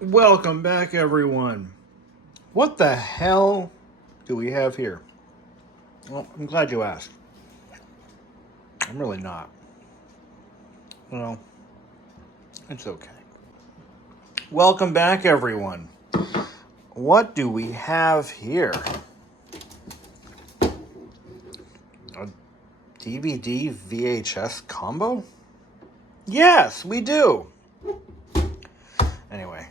Welcome back, everyone. What the hell do we have here? Well, I'm glad you asked. I'm really not. Well, it's okay. Welcome back, everyone. What do we have here? A DVD VHS combo? Yes, we do. Anyway.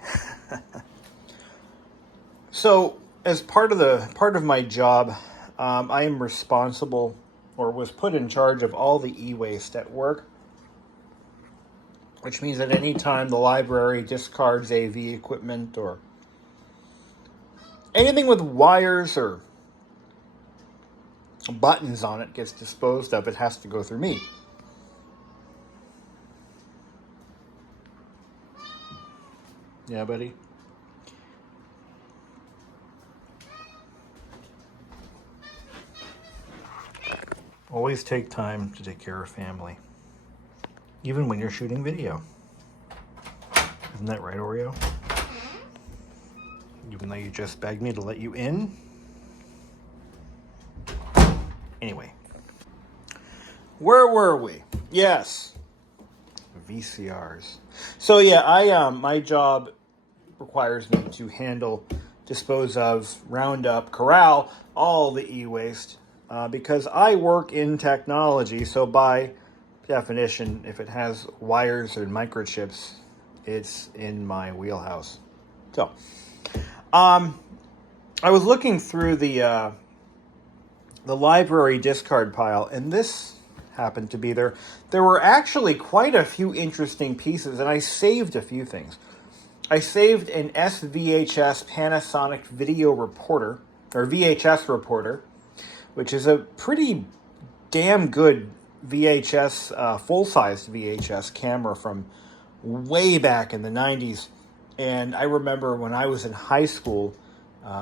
So, as part of my job, I am responsible, or was put in charge of, all the e-waste at work, which means that any time the library discards AV equipment or anything with wires or buttons on it gets disposed of, it has to go through me. Yeah, buddy? Always take time to take care of family, even when you're shooting video. Isn't that right, Oreo? Even though you just begged me to let you in. Anyway, where were we? Yes, VCRs. So yeah, my job requires me to handle, dispose of, round up, corral all the e-waste. Because I work in technology, so by definition, if it has wires or microchips, it's in my wheelhouse. So, I was looking through the library discard pile, and this happened to be there. There were actually quite a few interesting pieces, and I saved a few things. I saved an SVHS Panasonic video reporter, or VHS reporter, which is a pretty damn good VHS, full-sized VHS camera from way back in the 90s. And I remember when I was in high school,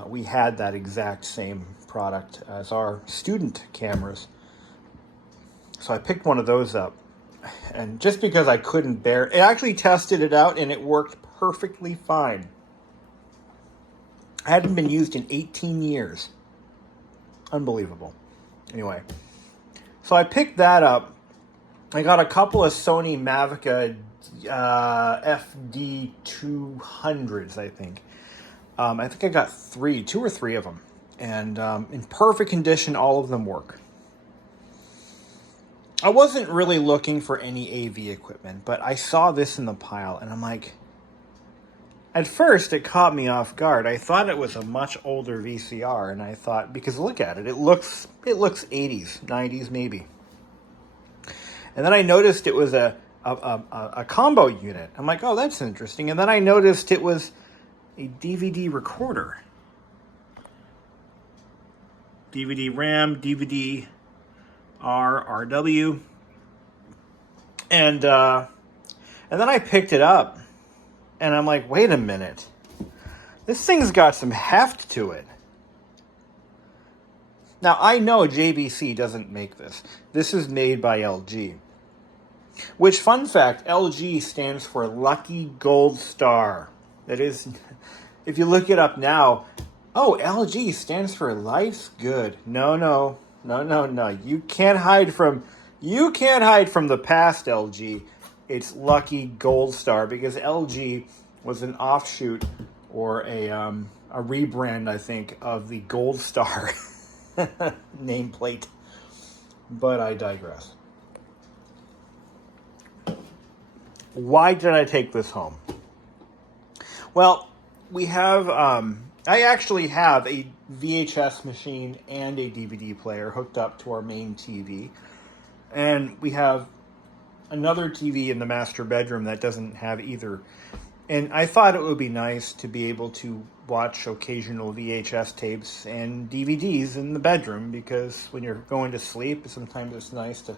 we had that exact same product as our student cameras. So I picked one of those up. And just because I couldn't bear it, actually tested it out and it worked perfectly fine. It hadn't been used in 18 years. Unbelievable. Anyway, so I picked that up. I got a couple of Sony Mavica FD200s, I think. I think I got two or three of them. And in perfect condition, all of them work. I wasn't really looking for any AV equipment, but I saw this in the pile, and I'm like, at first, it caught me off guard. I thought it was a much older VCR, and I thought, because look at it, it looks 80s, 90s maybe. And then I noticed it was a combo unit. I'm like, oh, that's interesting. And then I noticed it was a DVD recorder. DVD RAM, DVD RW. And then I picked it up. And I'm like, wait a minute. This thing's got some heft to it. Now, I know JVC doesn't make this. This is made by LG. Which, fun fact, LG stands for Lucky Gold Star. That is, if you look it up now, oh, LG stands for Life's Good. No. You can't hide from the past, LG. It's Lucky Gold Star, because LG was an offshoot or a rebrand, I think, of the Gold Star nameplate. But I digress. Why did I take this home? Well, we have, I actually have a VHS machine and a DVD player hooked up to our main TV. And we have another TV in the master bedroom that doesn't have either. And I thought it would be nice to be able to watch occasional VHS tapes and DVDs in the bedroom, because when you're going to sleep, sometimes it's nice to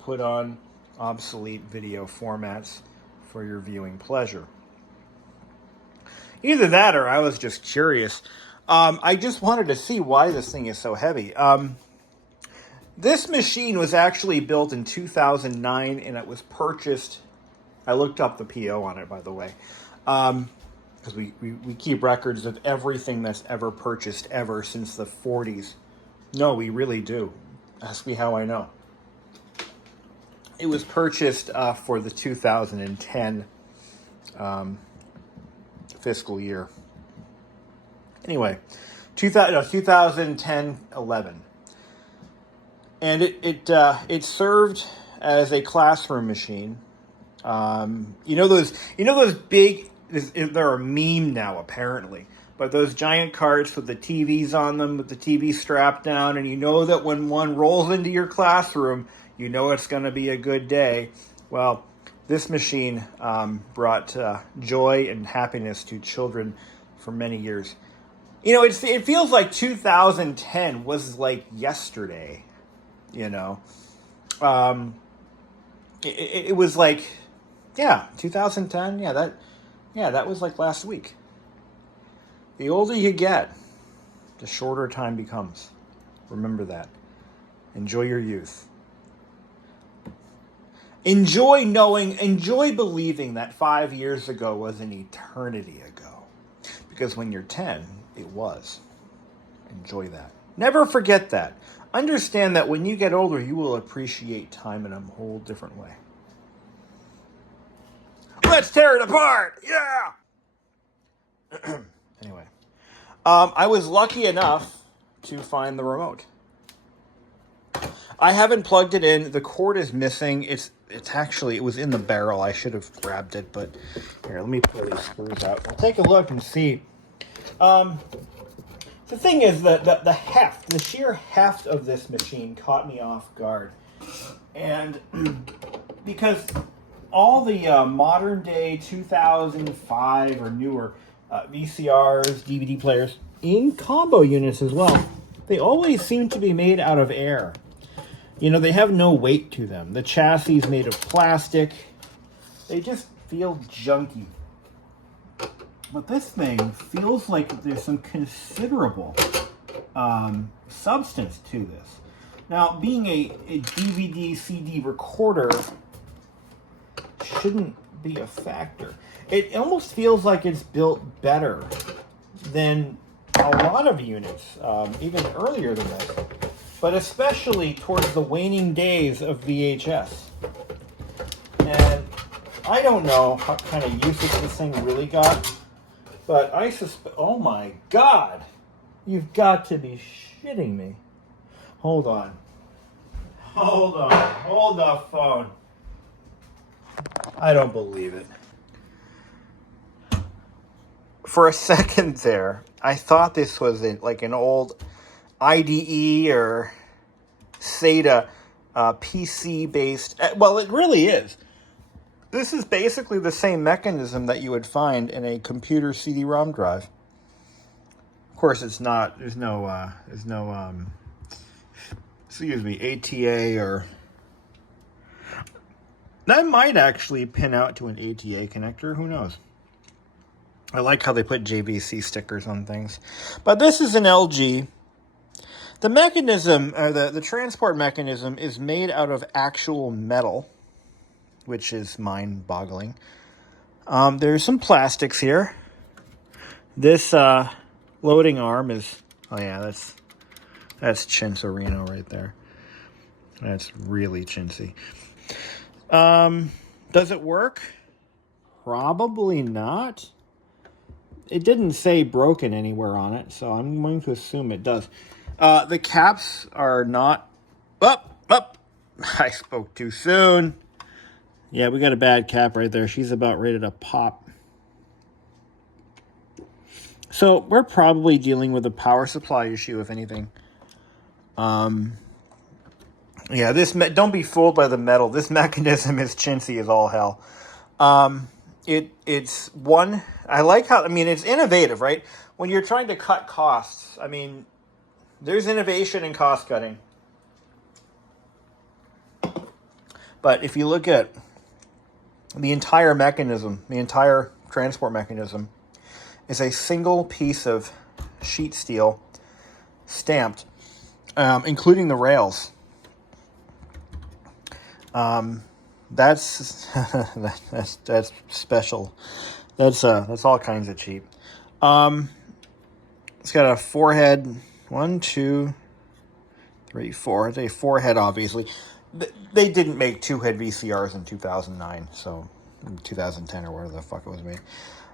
put on obsolete video formats for your viewing pleasure. Either that or I was just curious. I just wanted to see why this thing is so heavy. This machine was actually built in 2009, and it was purchased. I looked up the PO on it, by the way, because because we keep records of everything that's ever purchased ever since the 40s. No, we really do. Ask me how I know. It was purchased for the 2010 fiscal year. Anyway, 2010-11. And it served as a classroom machine. You know those big, they're a meme now apparently, but those giant carts with the TVs on them, with the TV strapped down, and you know that when one rolls into your classroom, you know it's going to be a good day. Well, this machine brought joy and happiness to children for many years. You know, it feels like 2010 was like yesterday. You know, it was like, yeah, 2010. Yeah, that was like last week. The older you get, the shorter time becomes. Remember that. Enjoy your youth. Enjoy believing that 5 years ago was an eternity ago. Because when you're 10, it was. Enjoy that. Never forget that. Understand that when you get older, you will appreciate time in a whole different way. Let's tear it apart! Yeah! Anyway. I was lucky enough to find the remote. I haven't plugged it in. The cord is missing. It was in the barrel. I should have grabbed it, but here, let me pull these screws out. We'll take a look and see. The thing is that the sheer heft of this machine caught me off guard. And because all the modern day 2005 or newer VCRs, DVD players, in combo units as well, they always seem to be made out of air. You know, they have no weight to them. The chassis is made of plastic. They just feel junky. But this thing feels like there's some considerable substance to this. Now, being a DVD, CD recorder shouldn't be a factor. It almost feels like it's built better than a lot of units, even earlier than this. But especially towards the waning days of VHS. And I don't know what kind of usage this thing really got. But I suspect, oh my God, you've got to be shitting me. Hold on, hold the phone. I don't believe it. For a second there, I thought this was like an old IDE or SATA PC-based, well, it really is. This is basically the same mechanism that you would find in a computer CD-ROM drive. Of course, it's not. There's no ATA or. That might actually pin out to an ATA connector. Who knows? I like how they put JVC stickers on things. But this is an LG. The mechanism, or the transport mechanism, is made out of actual metal, which is mind-boggling. There's some plastics here. This loading arm is, oh yeah, that's Chinsorino right there. That's really chintzy. Does it work? Probably not. It didn't say broken anywhere on it, so I'm going to assume it does. The caps are not... Up! I spoke too soon. Yeah, we got a bad cap right there. She's about ready to pop. So we're probably dealing with a power supply issue, if anything. Yeah, don't be fooled by the metal. This mechanism is chintzy as all hell. It's one, I like how, it's innovative, right? When you're trying to cut costs, there's innovation in cost cutting. But if you look at the entire mechanism, the entire transport mechanism, is a single piece of sheet steel stamped, including the rails. That's special. That's all kinds of cheap. It's got a 4-head, 1, 2, 3, 4. It's a 4-head, obviously. They didn't make 2-head VCRs in 2009, so in 2010 or whatever the fuck it was made.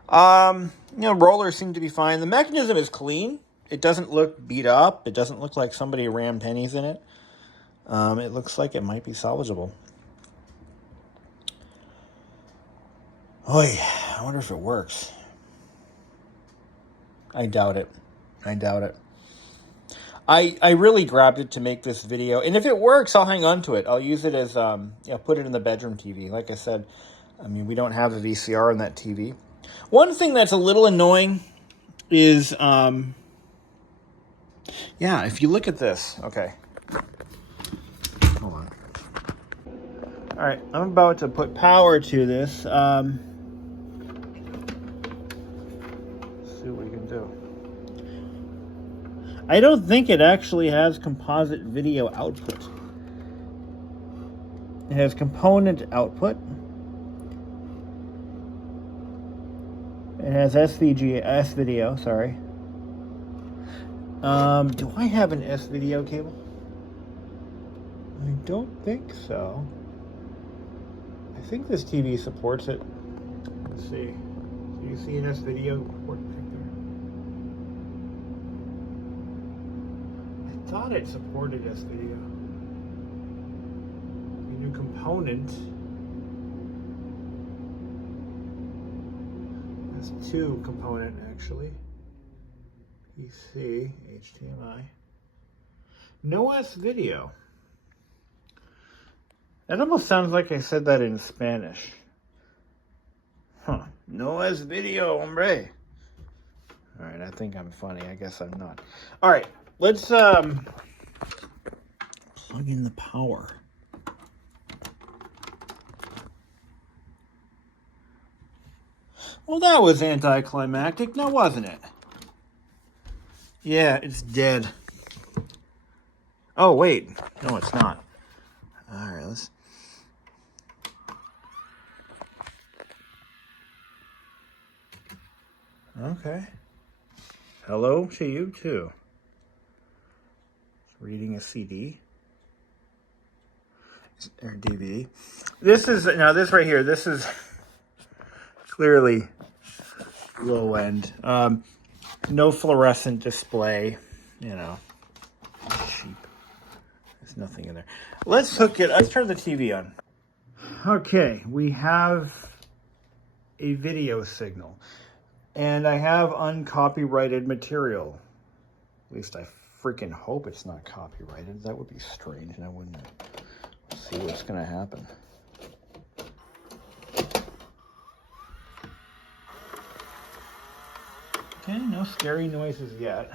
Rollers seem to be fine. The mechanism is clean. It doesn't look beat up. It doesn't look like somebody rammed pennies in it. It looks like it might be salvageable. Oy, I wonder if it works. I doubt it. I really grabbed it to make this video, and if it works, I'll hang on to it. I'll use it as put it in the bedroom TV. Like I said, I mean, we don't have a VCR in that TV. One thing that's a little annoying is if you look at this, okay. Hold on. All right, I'm about to put power to this. Let's see what we can do. I don't think it actually has composite video output. It has component output. It has S-video, sorry. Do I have an S-video cable? I don't think so. I think this TV supports it. Let's see. Do you see an S-video port right there? I thought it supported S-video. A new component. That's 2 component actually. PC, HDMI. No S-video. That almost sounds like I said that in Spanish. Huh. No S-video, hombre. Alright, I think I'm funny. I guess I'm not. Alright, let's plug in the power. Well, that was anticlimactic, now wasn't it? Yeah, it's dead. Oh, wait. No, it's not. Alright, let's... Okay. Hello to you, too. Reading a CD. Or DVD. This is... Now, this right here, this is clearly low end. No fluorescent display, cheap. There's nothing in there. Let's turn the TV on. Okay, we have a video signal. And I have uncopyrighted material. At least I freaking hope it's not copyrighted. That would be strange, and I wouldn't see what's gonna happen. Okay, no scary noises yet.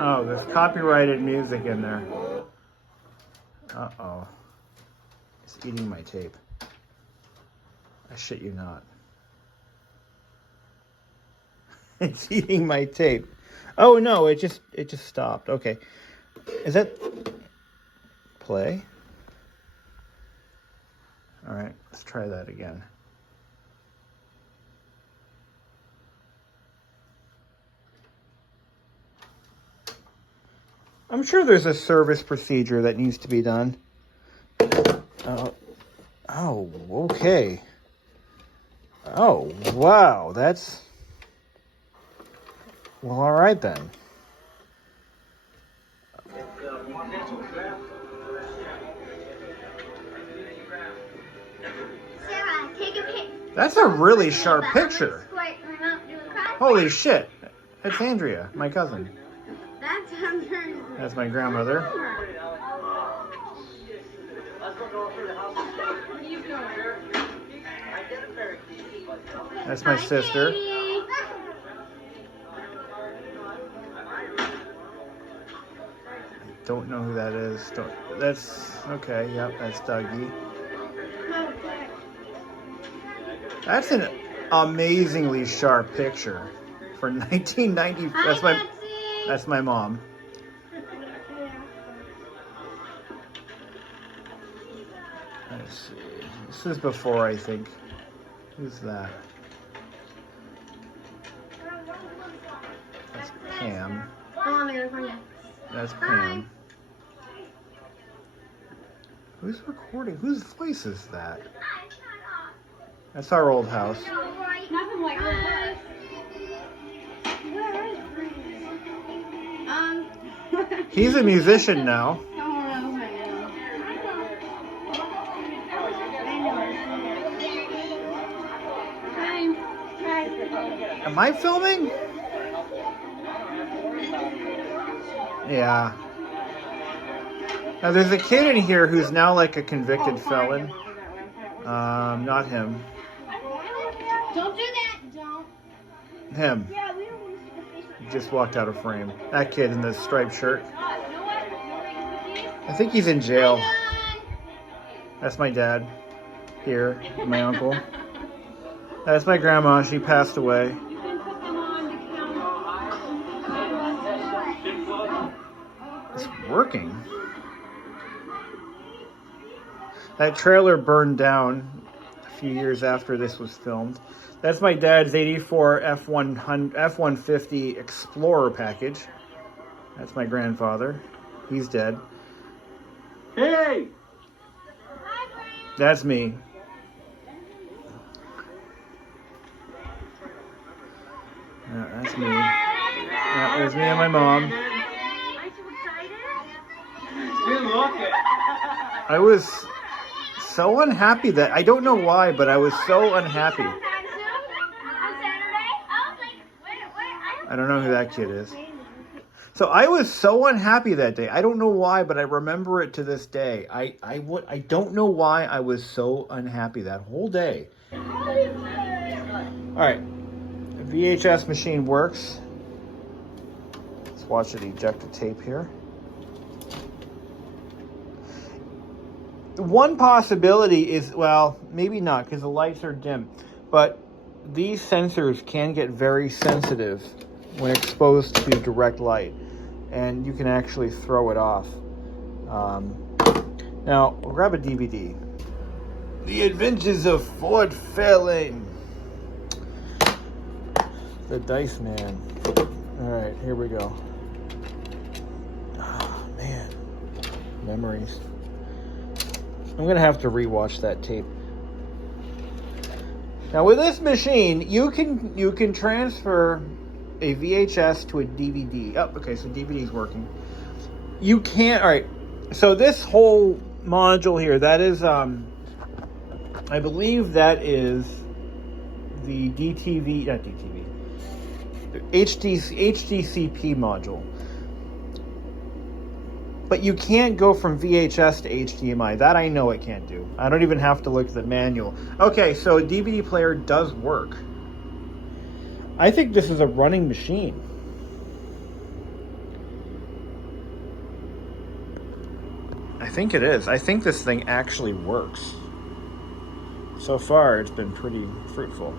Oh, there's copyrighted music in there. Uh-oh. It's eating my tape. I shit you not. It's eating my tape. Oh no, it just stopped. Okay. Is that play? All right, let's try that again. I'm sure there's a service procedure that needs to be done. Oh, okay. Oh, wow, that's... Well, all right then. That's a really sharp picture. Holy shit. That's Andrea, my cousin. That's my grandmother. That's my sister. I don't know who that is. That's okay. Yep, that's Dougie. That's an amazingly sharp picture for 1990. That's my mom. see. This is before, I think. Who's that? That's Pam. That's Pam. Who's recording? Whose voice is that? That's our old house. Nothing like that. He's a musician now. Am I filming? Yeah. Now there's a kid in here who's now like a convicted felon. Not him. Don't do that. Don't. Him. He just walked out of frame. That kid in the striped shirt. I think he's in jail. That's my dad. Here, my uncle. That's my grandma. She passed away. It's working. That trailer burned down a few years after this was filmed. That's my dad's 84 F150 Explorer package. That's my grandfather. He's dead. Hey! That's me. That's me. There's me and my mom. Aren't you excited? I was so unhappy that, I don't know why, but I was so unhappy. I don't know who that kid is. So I was so unhappy that day. I don't know why, but I remember it to this day. I don't know why I was so unhappy that whole day. All right, the VHS machine works. Let's watch it eject the tape here. One possibility is, well, maybe not because the lights are dim, but these sensors can get very sensitive when exposed to direct light, and you can actually throw it off. Now, we'll grab a DVD. The Adventures of Ford Fairlane. The Dice Man. All right, here we go. Oh, man. Memories. I'm going to have to rewatch that tape. Now, with this machine, you can transfer a VHS to a DVD. Oh, okay, so DVD's working. You can't, all right, so this whole module here, that is, I believe that is the HDCP module. But you can't go from VHS to HDMI. That I know it can't do. I don't even have to look at the manual. Okay, so a DVD player does work. I think this is a running machine. I think it is. I think this thing actually works. So far, it's been pretty fruitful.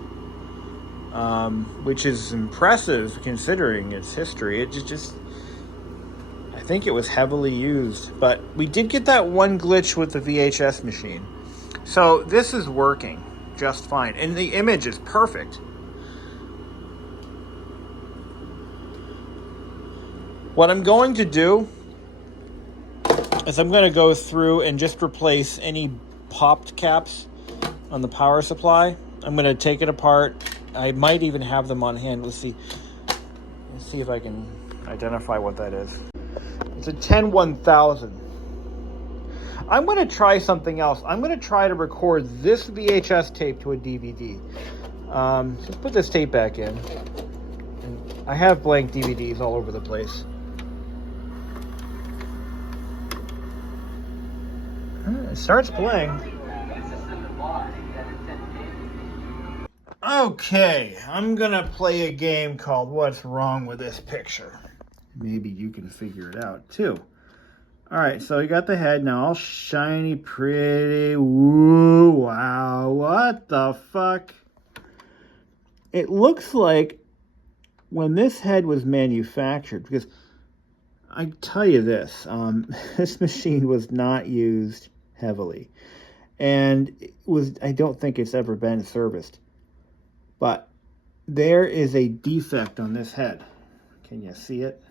Which is impressive considering its history. It just... I think it was heavily used. But we did get that one glitch with the VHS machine. So this is working just fine. And the image is perfect. What I'm going to do is I'm going to go through and just replace any popped caps on the power supply. I'm going to take it apart. I might even have them on hand. Let's see if I can identify what that is. It's a 10-1000. I'm going to try something else. I'm going to try to record this VHS tape to a DVD. Let's put this tape back in. And I have blank DVDs all over the place. It starts playing. Okay, I'm gonna play a game called What's Wrong with This Picture? Maybe you can figure it out too. Alright, so you got the head now, all shiny, pretty. Woo, wow, what the fuck? It looks like when this head was manufactured, because I tell you this, this machine was not used heavily. and I don't think it's ever been serviced. But there is a defect on this head. Can you see it?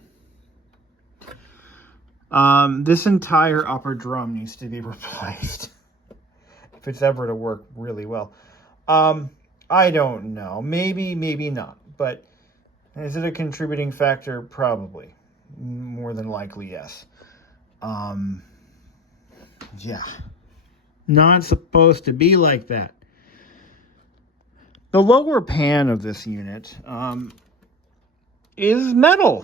This entire upper drum needs to be replaced if it's ever to work really well. I don't know. Maybe, maybe not. But is it a contributing factor? Probably. More than likely, yes. Yeah. Not supposed to be like that. The lower pan of this unit is metal.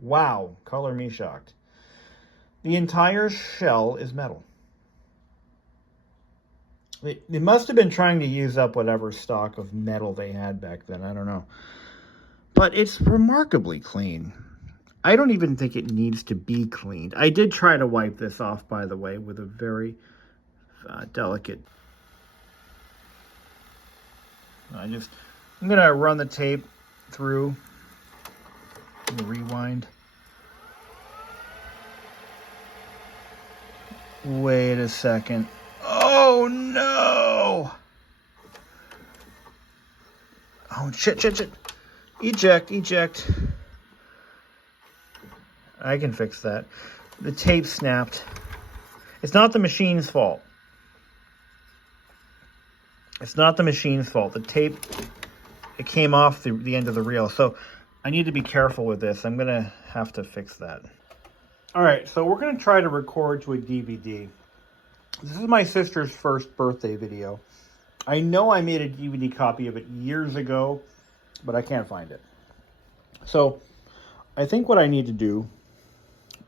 Wow, color me shocked. The entire shell is metal. They must have been trying to use up whatever stock of metal they had back then. I don't know. But it's remarkably clean. I don't even think it needs to be cleaned. I did try to wipe this off, by the way, with a very delicate... I'm going to run the tape through and rewind. Wait a second. Oh no! Oh shit. Eject. I can fix that. The tape snapped. It's not the machine's fault. It's not the machine's fault. The tape, it came off the end of the reel. So I need to be careful with this. I'm going to have to fix that. All right, so we're going to try to record to a DVD. This is my sister's first birthday video. I know I made a DVD copy of it years ago, but I can't find it. So I think what I need to do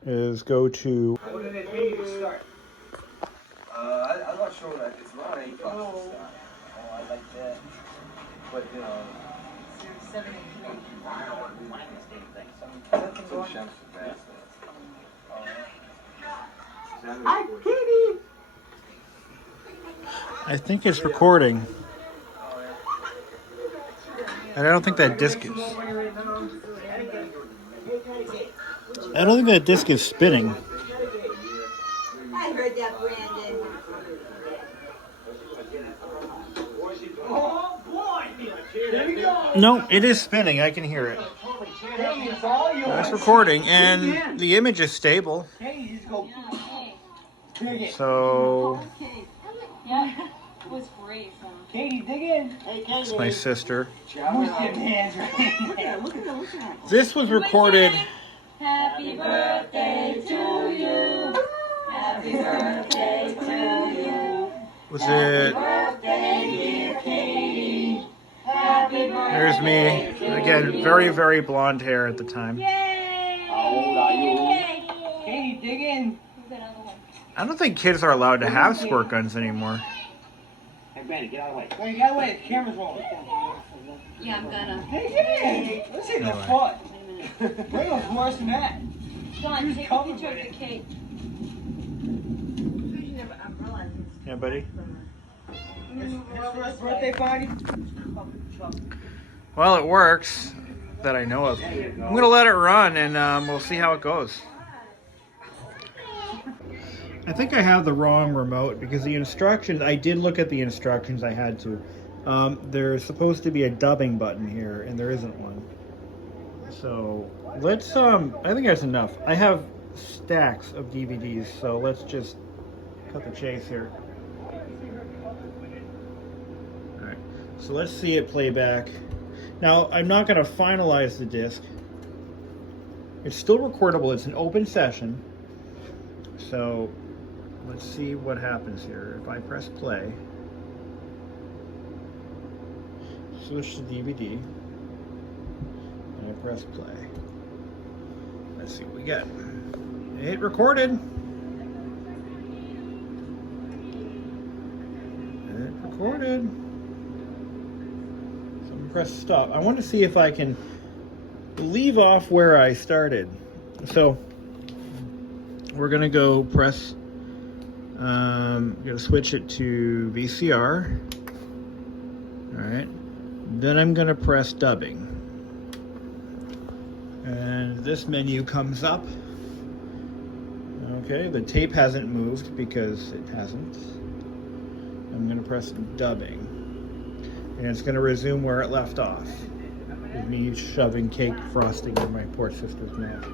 is go to... What did it mean to start? I'm not sure that it's not $8 to start. Oh, I like that. But, you know... I think it's recording. And I don't think that disc is... I don't think that disc is spinning. I heard that, Brandon. Oh boy! There we go! No, it is spinning. I can hear it. Hey, it's all yours. It's recording, and the image is stable. Hey, you just go. Dig it. So, Yeah, it was great. Katie, dig in. Hey, Katie. it's my sister. Who's getting hands right there? Look at that. This was recorded... Happy birthday to you. Happy birthday to you. Was it... Birthday, dear Katie. Happy birthday. There's me. Again, very, very blonde hair at the time. Yay! How old are you? Katie, dig in. I don't think kids are allowed to have squirt guns anymore. Hey, Brandon, get out of the way. Wait, get out of the way. The camera's rolling. Yeah, I'm gonna. Hey, get in. Let's hit the foot. Brandon's worse than that. John, take a picture of your cake. Yeah, buddy? His first birthday party? Well, it works, that I know of. I'm going to let it run, and we'll see how it goes. I think I have the wrong remote, because the instructions, I did look at the instructions, I had to. There's supposed to be a dubbing button here, and there isn't one. So, let's, I think that's enough. I have stacks of DVDs, so let's just cut the chase here. Alright, so let's see it play back. Now, I'm not going to finalize the disc. It's still recordable, it's an open session. So, let's see what happens here. If I press play, switch to DVD, and I press play. Let's see what we get. It recorded. It recorded. So I'm gonna press stop. I want to see if I can leave off where I started. So we're gonna go press. I'm gonna switch it to VCR. All right. Then I'm gonna press dubbing. And this menu comes up. Okay, the tape hasn't moved because it hasn't. I'm going to press dubbing. And it's going to resume where it left off. With me shoving cake frosting in my poor sister's mouth.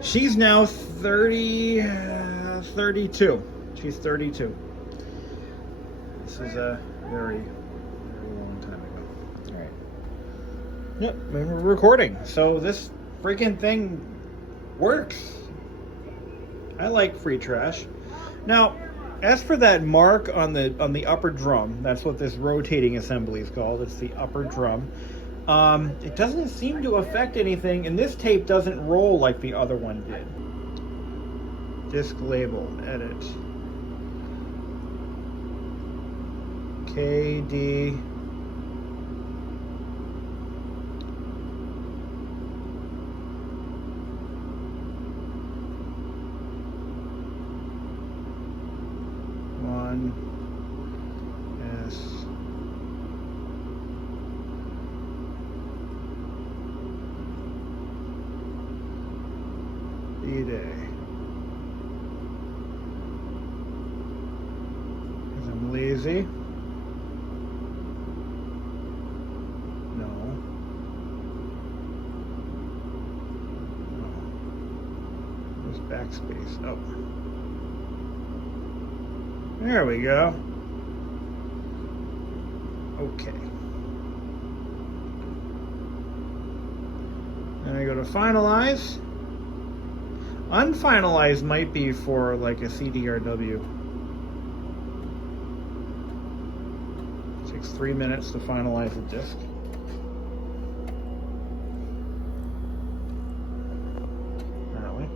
She's now 32. She's 32. This is a very, very long time ago. All right. Yep, and we're recording. So this freaking thing works. I like free trash. Now, as for that mark on the upper drum, that's what this rotating assembly is called. It's the upper drum. It doesn't seem to affect anything, and this tape doesn't roll like the other one did. Disc label, edit. KD. S. D-Day. Because I'm lazy. No. There's backspace. Oh. There we go. Okay. Then I go to finalize. Unfinalized might be for like a CDRW. It takes 3 minutes to finalize a disc. Apparently.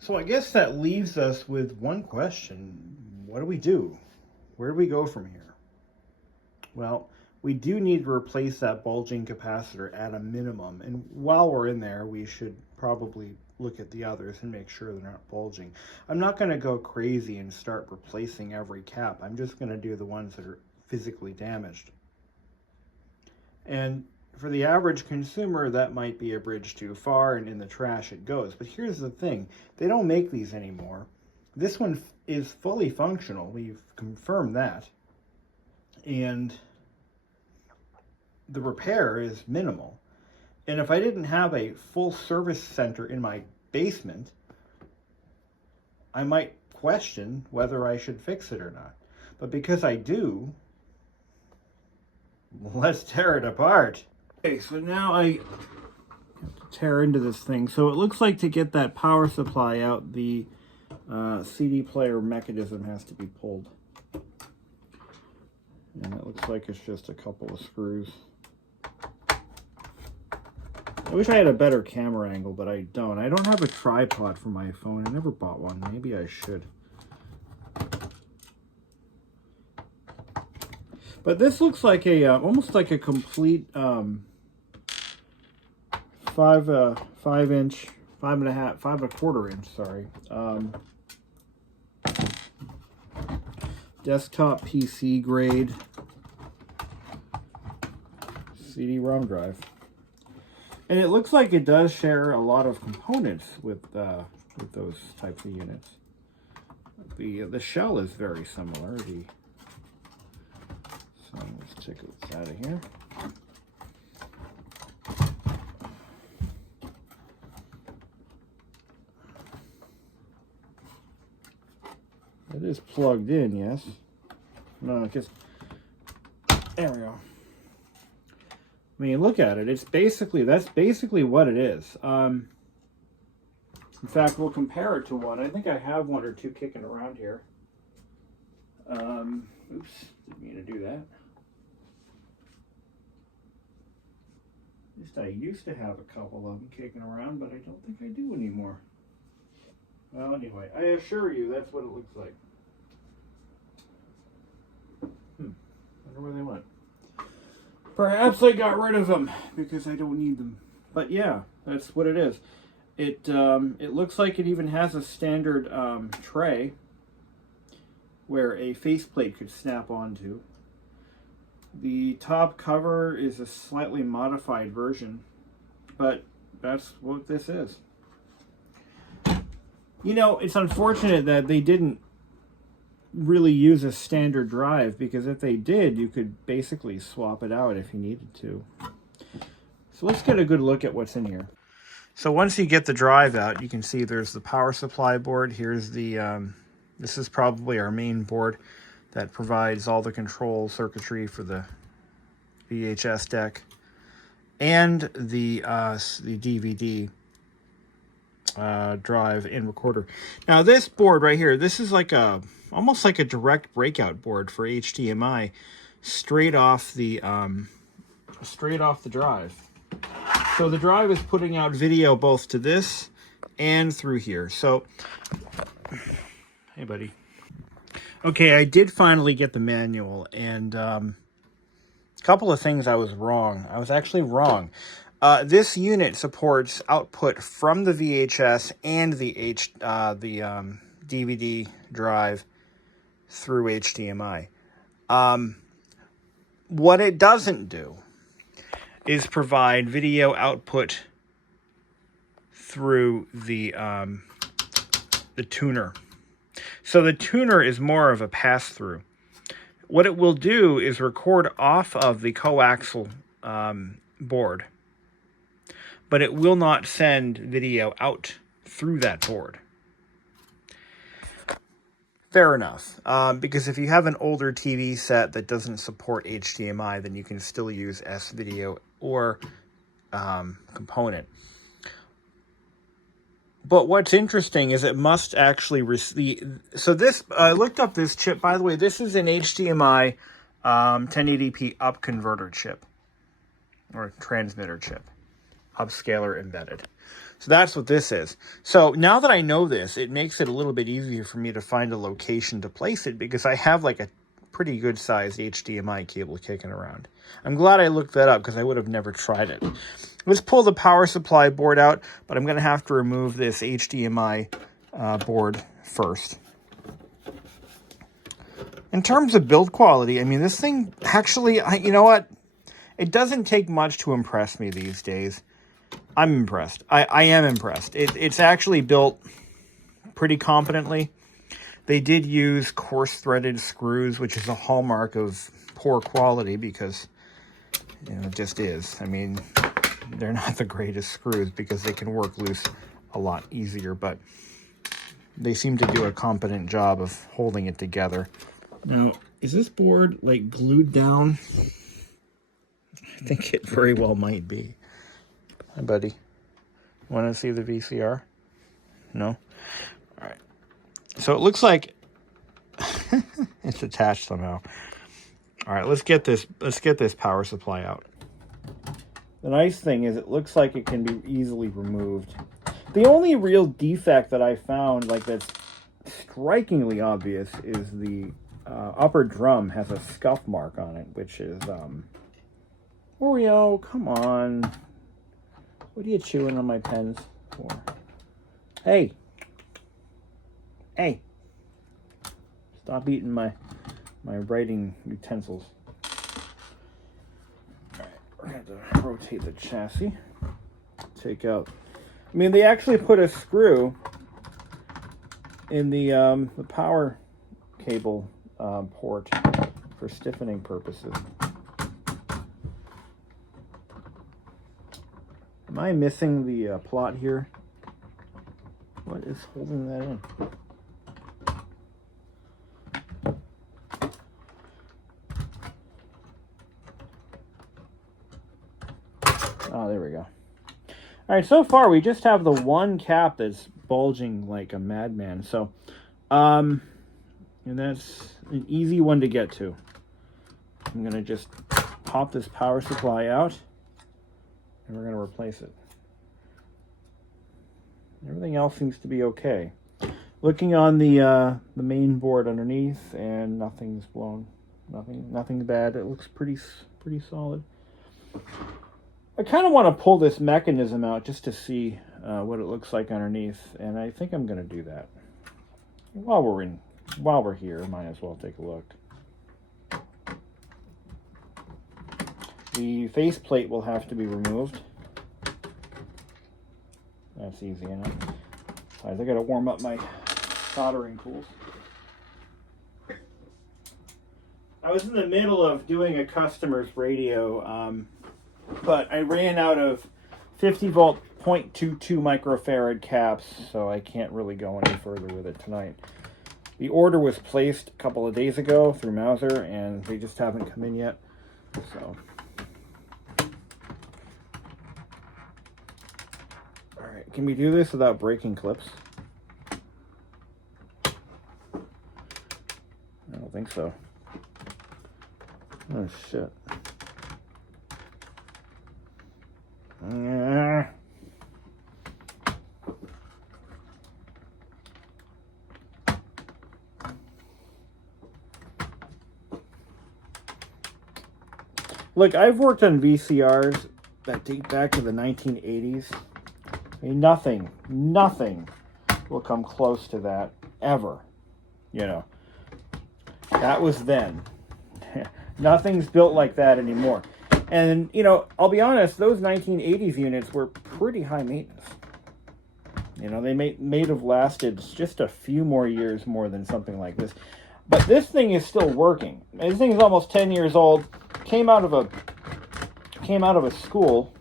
So I guess that leaves us with one question. What do we do? Where do we go from here? Well, we do need to replace that bulging capacitor at a minimum. And while we're in there, we should probably look at the others and make sure they're not bulging. I'm not going to go crazy and start replacing every cap. I'm just going to do the ones that are physically damaged. And for the average consumer, that might be a bridge too far, and in the trash it goes. But here's the thing. They don't make these anymore. This one is fully functional. We've confirmed that. And the repair is minimal. And if I didn't have a full service center in my basement, I might question whether I should fix it or not. But because I do, let's tear it apart. Okay, so now I have to tear into this thing. So it looks like to get that power supply out, the CD player mechanism has to be pulled. And it looks like it's just a couple of screws. I wish I had a better camera angle, but I don't. I don't have a tripod for my phone. I never bought one. Maybe I should. But this looks like a almost like a complete 5 inch, 5.25 inch, sorry. Desktop PC grade CD-ROM drive. And it looks like it does share a lot of components with those types of units. The shell is very similar. So let's take this out of here. It is plugged in, yes. No, just there we go. I mean, look at it. It's basically, that's basically what it is. In fact, we'll compare it to one. I think I have one or two kicking around here. Oops, didn't mean to do that. At least I used to have a couple of them kicking around, but I don't think I do anymore. Well, anyway, I assure you that's what it looks like. Wonder where they went. Perhaps I got rid of them because I don't need them. But yeah, that's what it is. It looks like it even has a standard tray where a faceplate could snap onto. The top cover is a slightly modified version, but that's what this is. You know, it's unfortunate that they didn't really use a standard drive, because if they did, you could basically swap it out if you needed to. So let's get a good look at what's in here. So once you get the drive out, you can see there's the power supply board. Here's the, this is probably our main board that provides all the control circuitry for the VHS deck and the DVD drive and recorder. Now this board right here, this is like almost like a direct breakout board for HDMI, straight off the drive. So the drive is putting out video both to this and through here. So, hey buddy. Okay, I did finally get the manual, and a couple of things I was wrong. I was actually wrong. This unit supports output from the VHS and the DVD drive through HDMI. What it doesn't do is provide video output through the tuner. So the tuner is more of a pass-through. What it will do is record off of the coaxial board, but it will not send video out through that board. Fair enough, because if you have an older TV set that doesn't support HDMI, then you can still use S-Video or component. But what's interesting is it must actually receive... So this, I looked up this chip, by the way. This is an HDMI 1080p up converter chip, or transmitter chip, upscaler embedded. So that's what this is. So now that I know this, it makes it a little bit easier for me to find a location to place it, because I have like a pretty good sized HDMI cable kicking around. I'm glad I looked that up, because I would have never tried it. Let's pull the power supply board out, but I'm going to have to remove this HDMI board first. In terms of build quality, I mean, this thing actually, you know what? It doesn't take much to impress me these days. I'm impressed. I am impressed. It's actually built pretty competently. They did use coarse threaded screws, which is a hallmark of poor quality, because, you know, it just is. I mean, they're not the greatest screws, because they can work loose a lot easier, but they seem to do a competent job of holding it together. Now, is this board like glued down? I think it very well might be. Hi, buddy. Want to see the VCR? No? All right. So it looks like it's attached somehow. All right, let's get this power supply out. The nice thing is it looks like it can be easily removed. The only real defect that I found, like that's strikingly obvious, is the upper drum has a scuff mark on it, which is, Oreo, come on. What are you chewing on my pens for? Hey. Hey. Stop eating my writing utensils. Alright, we're going to have to rotate the chassis. Take out... I mean, they actually put a screw in the power cable port for stiffening purposes. Am I missing the plot here? What is holding that in? Oh, there we go. All right, so far we just have the one cap that's bulging like a madman. So, and that's an easy one to get to. I'm gonna just pop this power supply out, and we're gonna replace it. Everything else seems to be okay. Looking on the main board underneath, and nothing's blown. Nothing bad. It looks pretty solid. I kind of want to pull this mechanism out just to see what it looks like underneath, and I think I'm going to do that. While we're here, might as well take a look. The faceplate will have to be removed. That's easy enough. Besides, I gotta warm up my soldering tools. I was in the middle of doing a customer's radio, but I ran out of 50 volt 0.22 microfarad caps, so I can't really go any further with it tonight. The order was placed a couple of days ago through Mauser, and they just haven't come in yet. So, all right, can we do this without breaking clips? I don't think so. Oh shit. Look, I've worked on VCRs that date back to the 1980s. I mean, nothing will come close to that, ever. You know, that was then. Nothing's built like that anymore. And, you know, I'll be honest, those 1980s units were pretty high maintenance. You know, they may have lasted just a few more years more than something like this. But this thing is still working. This thing is almost 10 years old. Came out of a school,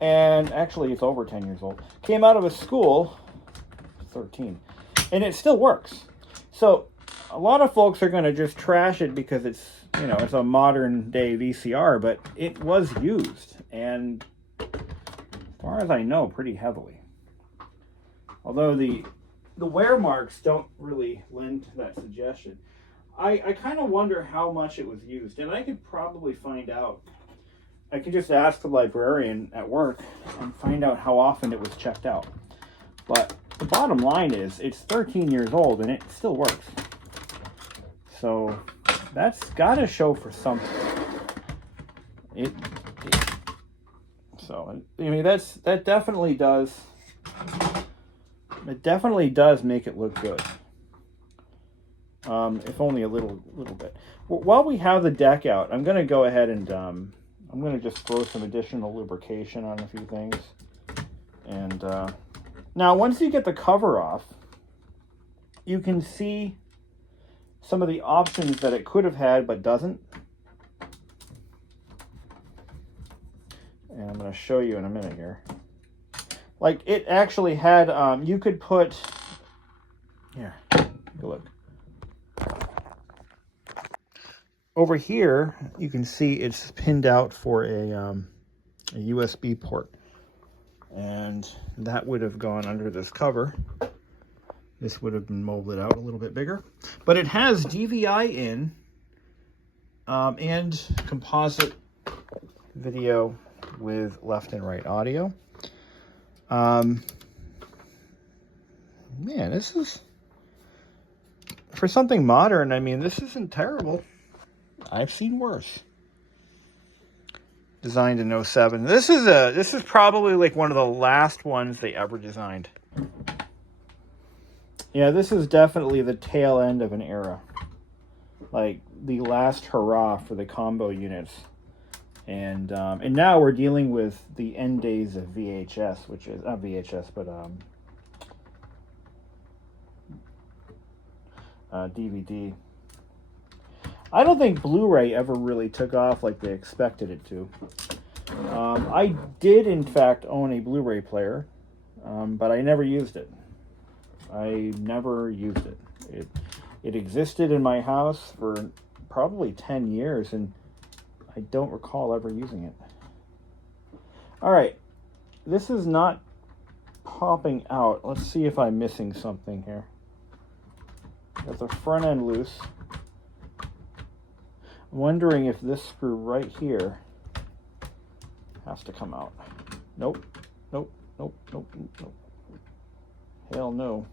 and actually it's over 10 years old. Came out of a school, 13, and it still works. So a lot of folks are going to just trash it because it's, you know, it's a modern day VCR, but it was used, and as far as I know, pretty heavily. Although the wear marks don't really lend to that suggestion. I kind of wonder how much it was used, and I could probably find out. I could just ask the librarian at work and find out how often it was checked out. But the bottom line is, it's 13 years old and it still works. So that's got to show for something. So I mean, that definitely does. It definitely does make it look good. If only a little bit. While we have the deck out, I'm going to go ahead and I'm going to just throw some additional lubrication on a few things. And now, once you get the cover off, you can see some of the options that it could have had but doesn't. And I'm going to show you in a minute here. Like, it actually had, you could put, here, take a look. Over here, you can see it's pinned out for a USB port. And that would have gone under this cover. This would have been molded out a little bit bigger. But it has DVI in and composite video with left and right audio. Man, this is, for something modern, I mean, this isn't terrible. I've seen worse. Designed in 07. This is probably like one of the last ones they ever designed. Yeah, this is definitely the tail end of an era. Like the last hurrah for the combo units. And now we're dealing with the end days of VHS, which is not VHS, but DVD. I don't think Blu-ray ever really took off like they expected it to. I did, in fact, own a Blu-ray player, but I never used it. It existed in my house for probably 10 years, and I don't recall ever using it. All right, this is not popping out. Let's see if I'm missing something here. Got the front end loose. I'm wondering if this screw right here has to come out. Nope. Hell no.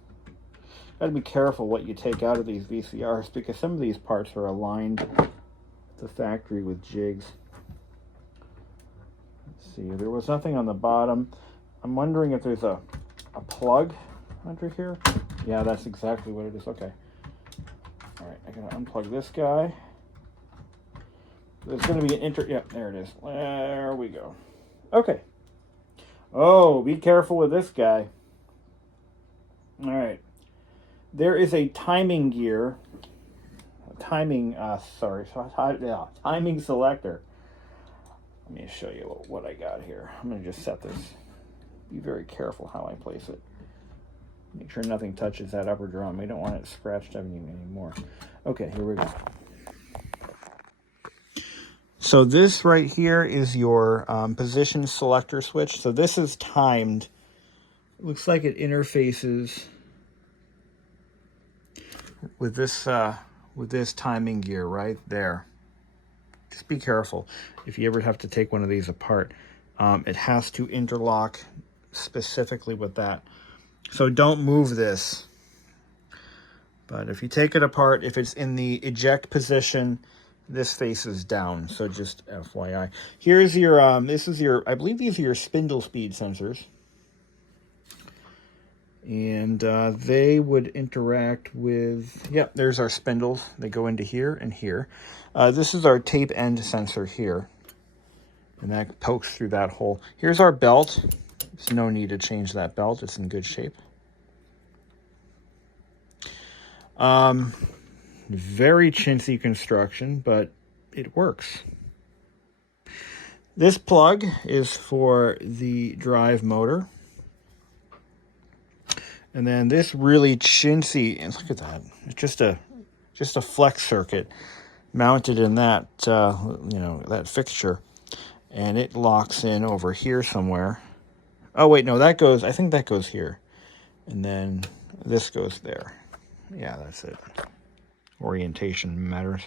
Got to be careful what you take out of these VCRs because some of these parts are aligned at the factory with jigs. Let's see, there was nothing on the bottom. I'm wondering if there's a plug under here. Yeah, that's exactly what it is. Okay. All right, I gotta unplug this guy. There's going to be an yeah, there it is. There we go. Okay. Oh, be careful with this guy. All right. There is a timing gear. Timing selector. Let me show you what I got here. I'm going to just set this. Be very careful how I place it. Make sure nothing touches that upper drum. We don't want it scratched up anymore. Okay, here we go. So this right here is your position selector switch. So this is timed. It looks like it interfaces with this timing gear right there. Just be careful if you ever have to take one of these apart. It has to interlock specifically with that. So don't move this. But if you take it apart, if it's in the eject position, this faces down. So just FYI. Here's your, this is your, I believe these are your spindle speed sensors. And they would interact with, yep, there's our spindles. They go into here and here. This is our tape end sensor here. And that pokes through that hole. Here's our belt. There's no need to change that belt. It's in good shape. Very chintzy construction, but it works. This plug is for the drive motor. And then this really chintzy, and look at that. It's just a flex circuit mounted in that, that fixture. And it locks in over here somewhere. Oh, wait, no, that goes, I think that goes here. And then this goes there. Yeah, that's it. Orientation matters.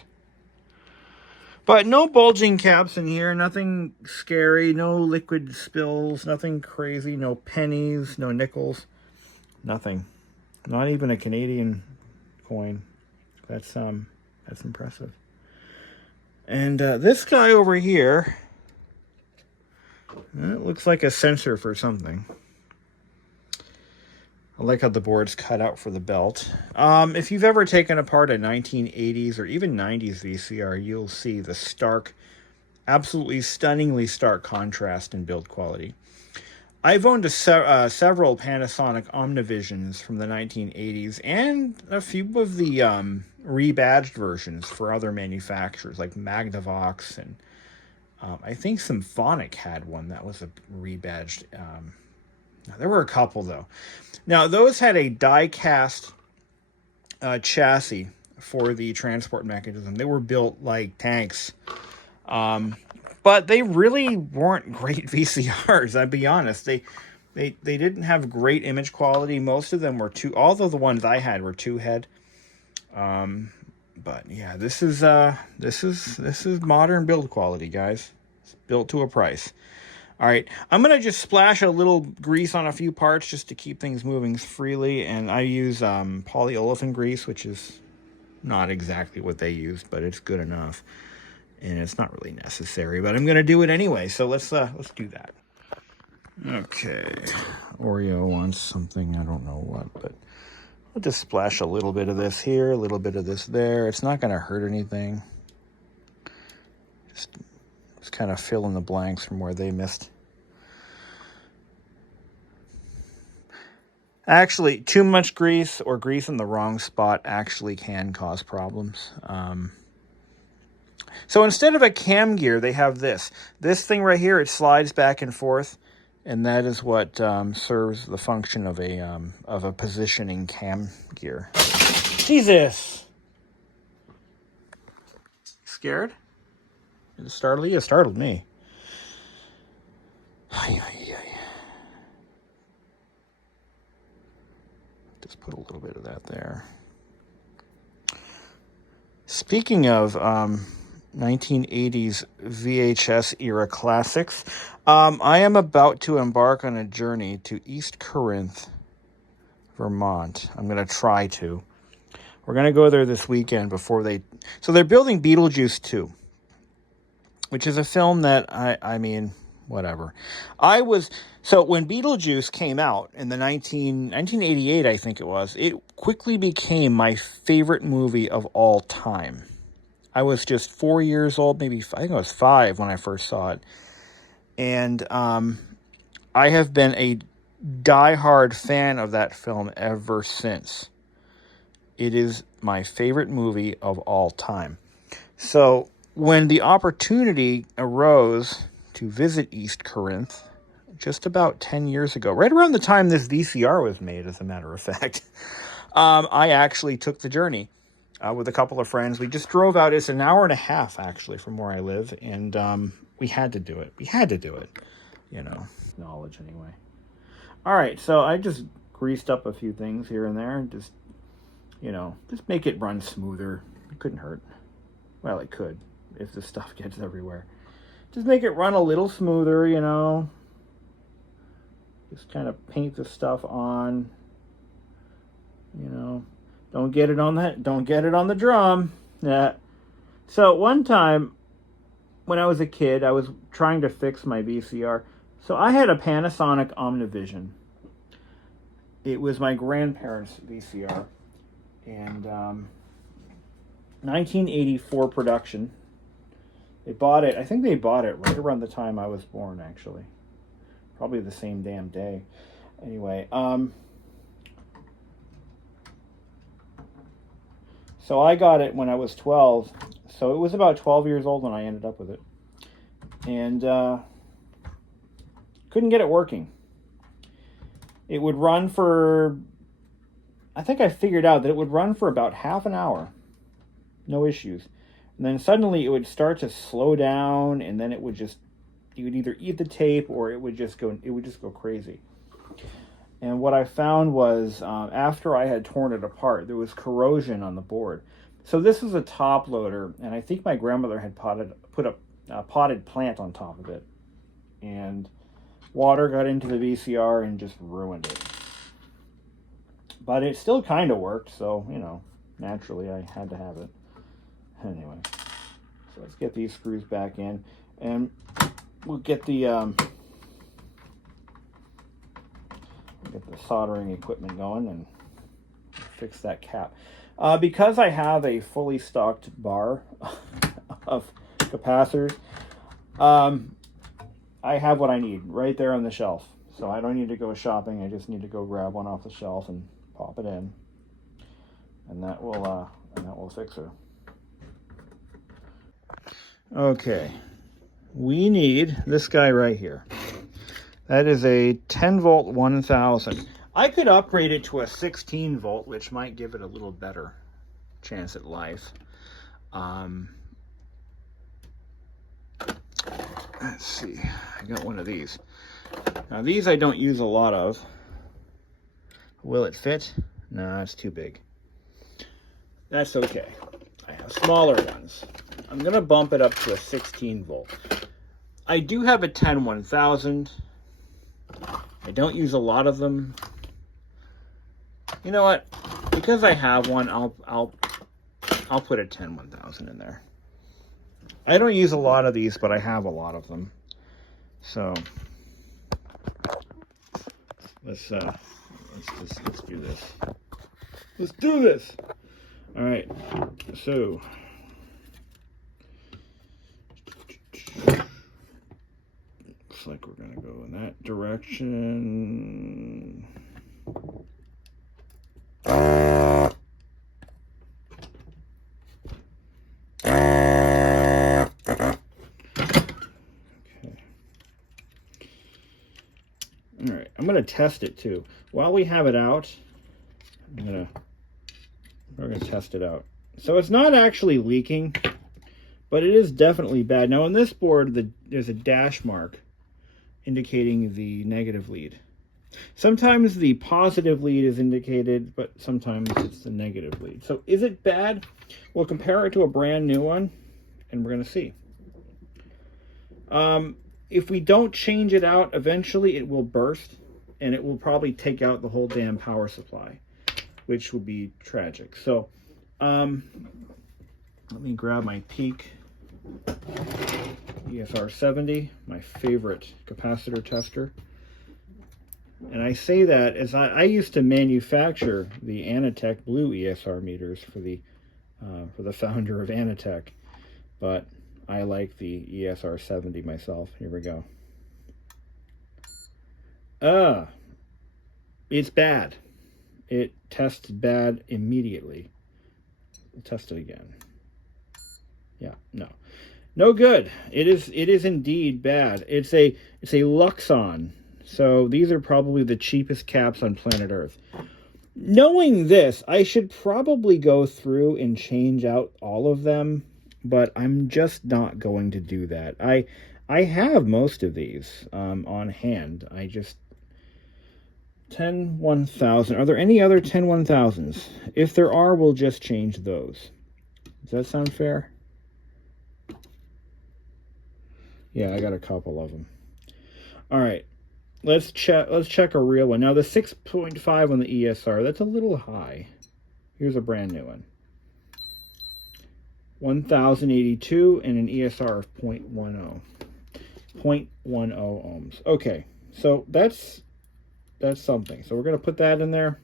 But no bulging caps in here, nothing scary, no liquid spills, nothing crazy, no pennies, no nickels, nothing. Not even a Canadian coin. That's impressive. And this guy over here, it looks like a sensor for something. I like how the board's cut out for the belt. If you've ever taken apart a 1980s or even 90s VCR, you'll see the stark, absolutely stunningly stark contrast in build quality. I've owned several Panasonic Omnivisions from the 1980s and a few of the rebadged versions for other manufacturers like Magnavox, and I think Symphonic had one that was a rebadged. There were a couple though. Now, those had a die-cast chassis for the transport mechanism. They were built like tanks. But they really weren't great VCRs, I'll be honest. They didn't have great image quality. Most of them were although the ones I had were 2-head. But yeah, this is modern build quality, guys. It's built to a price. All right, I'm going to just splash a little grease on a few parts just to keep things moving freely. And I use polyolefin grease, which is not exactly what they used, but it's good enough. And it's not really necessary, but I'm going to do it anyway. So let's do that. Okay, Oreo wants something, I don't know what, but I'll just splash a little bit of this here, a little bit of this there. It's not going to hurt anything. Just kind of fill in the blanks from where they missed. Actually, too much grease or grease in the wrong spot actually can cause problems. So instead of a cam gear, they have this. This thing right here, it slides back and forth, and that is what serves the function of a positioning cam gear. Jesus! Scared? Did it startle you? It startled me. Just put a little bit of that there. Speaking of 1980s VHS era classics, I am about to embark on a journey to East Corinth, Vermont. I'm going to try to. We're going to go there this weekend before they... So they're building Beetlejuice 2. Which is a film that, I mean, whatever. So when Beetlejuice came out in the 1988, I think it was, it quickly became my favorite movie of all time. I was just 4 years old, maybe, I think I was 5 when I first saw it. And I have been a diehard fan of that film ever since. It is my favorite movie of all time. So when the opportunity arose to visit East Corinth just about 10 years ago, right around the time this VCR was made, as a matter of fact, I actually took the journey with a couple of friends. We just drove out. It's an hour and a half, actually, from where I live, and we had to do it. We had to do it, you know, knowledge anyway. All right, so I just greased up a few things here and there, and just, you know, just make it run smoother. It couldn't hurt. Well, it could if the stuff gets everywhere. Just make it run a little smoother, you know. Just kind of paint the stuff on, you know. Don't get it on the drum. Yeah. So one time when I was a kid, I was trying to fix my VCR. So I had a Panasonic Omnivision. It was my grandparents' VCR. And 1984 production. They bought it, I think they bought it right around the time I was born, actually. Probably the same damn day. Anyway, so I got it when I was 12. So it was about 12 years old when I ended up with it. And couldn't get it working. It would run for, I think I figured out that it would run for about half an hour. No issues. And then suddenly it would start to slow down, and then it would just, you would either eat the tape or it would just go crazy. And what I found was after I had torn it apart, there was corrosion on the board. So this is a top loader, and I think my grandmother had put a potted plant on top of it. And water got into the VCR and just ruined it. But it still kind of worked, so, you know, naturally I had to have it. Anyway, so let's get these screws back in, and we'll get the soldering equipment going and fix that cap. Because I have a fully stocked bar of capacitors, I have what I need right there on the shelf. So I don't need to go shopping. I just need to go grab one off the shelf and pop it in, and that will fix her. Okay, we need this guy right here. That is a 10 volt 1000. I could upgrade it to a 16 volt, which might give it a little better chance at life. Let's see, I got one of these. Now these I don't use a lot of. Will it fit? No, it's too big. That's okay. I have smaller ones. I'm going to bump it up to a 16 volt. I do have a 10 1000. I don't use a lot of them. You know what? Because I have one, I'll put a 10 1000 in there. I don't use a lot of these, but I have a lot of them. So let's do this. Let's do this. All right. So looks like we're gonna go in that direction. All right, I'm gonna test it too. While we have it out, we're gonna test it out. So it's not actually leaking, but it is definitely bad. Now on this board, there's a dash mark indicating the negative lead. Sometimes the positive lead is indicated, but sometimes it's the negative lead. So is it bad? We'll compare it to a brand new one, and we're gonna see. If we don't change it out, eventually it will burst, and it will probably take out the whole damn power supply, which would be tragic. So let me grab my Peak ESR70, my favorite capacitor tester. And I say that as I used to manufacture the Anatech blue ESR meters for the founder of Anatech, but I like the ESR70 myself. Here we go. It's bad. It tests bad immediately. We'll test it again. Yeah, no. No good. It is indeed bad. It's a Luxon. So these are probably the cheapest caps on planet Earth. Knowing this, I should probably go through and change out all of them, but I'm just not going to do that. I have most of these on hand. I just 10-1000. Are there any other 10-1000s? If there are, we'll just change those. Does that sound fair? Yeah, I got a couple of them. All right. Let's check a real one. Now the 6.5 on the ESR, that's a little high. Here's a brand new one. 1082 and an ESR of 0.10. 0.10 ohms. Okay. So that's something. So we're going to put that in there.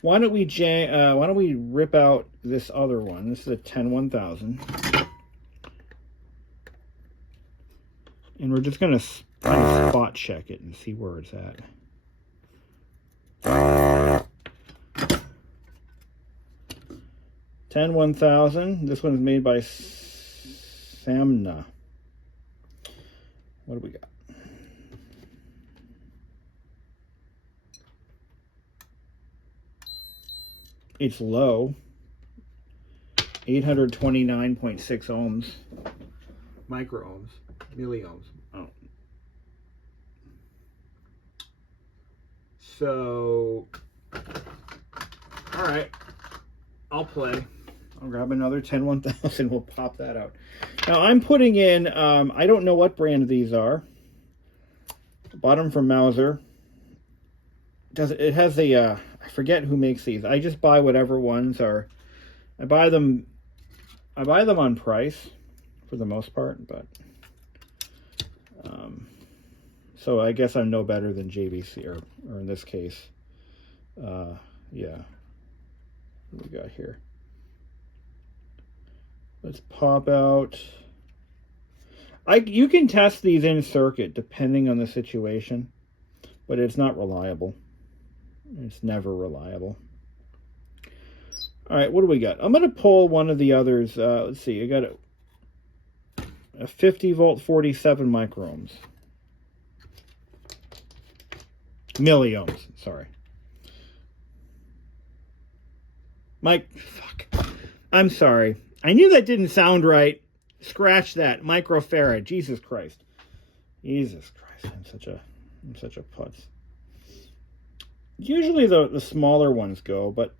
Why don't we rip out this other one? This is a 10-1000. And we're just going to spot check it and see where it's at. $10-1000. This one is made by Samna. What do we got? It's low. 829.6 ohms. Micro ohms. Milliohms. Oh. So, all right, I'll play. I'll grab another 10-1000. We'll pop that out. Now I'm putting in, I don't know what brand these are. Bottom from Mauser. It has a, I forget who makes these. I just buy whatever ones are. I buy them on price for the most part, but so I guess I'm no better than JVC, or in this case, yeah. What do we got here? Let's pop out. You can test these in circuit depending on the situation, but it's not reliable. It's never reliable. All right, what do we got? I'm going to pull one of the others. Let's see. I got a 50 volt, 47 microohms. Milliohms, sorry. Fuck. I'm sorry. I knew that didn't sound right. Scratch that. Microfarad. Jesus Christ. Jesus Christ. I'm such a putz. Usually the smaller ones go, but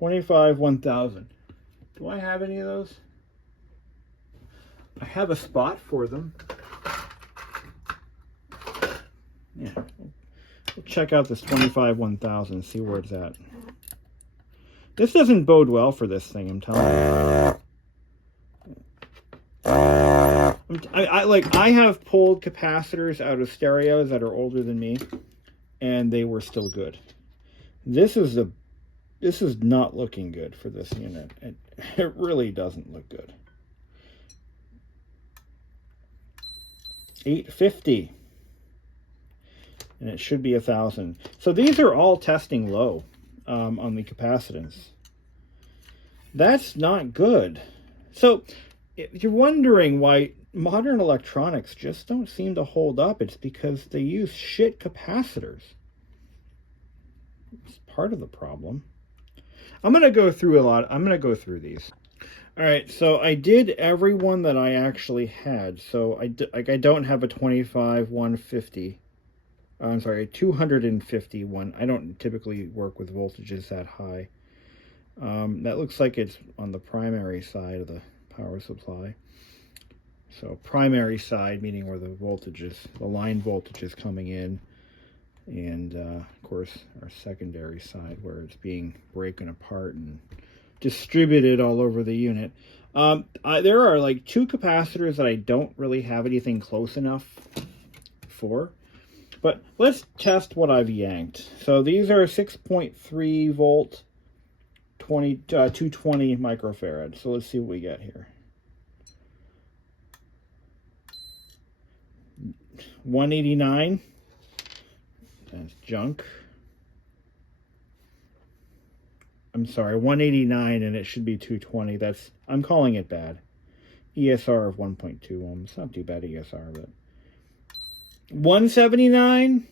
25-1000. Do I have any of those? I have a spot for them. Yeah. We'll check out this 25-1000, see where it's at. This doesn't bode well for this thing, I'm telling you. I have pulled capacitors out of stereos that are older than me, and they were still good. This is not looking good for this unit. It really doesn't look good. 850. And it should be 1000. So these are all testing low on the capacitance. That's not good. So if you're wondering why modern electronics just don't seem to hold up, it's because they use shit capacitors. It's part of the problem. I'm going to go through these. All right, so I did every one that I actually had. So I don't have a 25-150. I'm sorry, a 250 one. I don't typically work with voltages that high. That looks like it's on the primary side of the power supply. So primary side, meaning where the voltages, the line voltage is coming in. And of course, our secondary side where it's being broken apart and distributed all over the unit. There are like two capacitors that I don't really have anything close enough for. But let's test what I've yanked. So these are 6.3 volt, 220 microfarad. So let's see what we get here. 189. That's junk. I'm sorry, 189, and it should be 220. I'm calling it bad. ESR of 1.2 ohms. Not too bad ESR, but 179.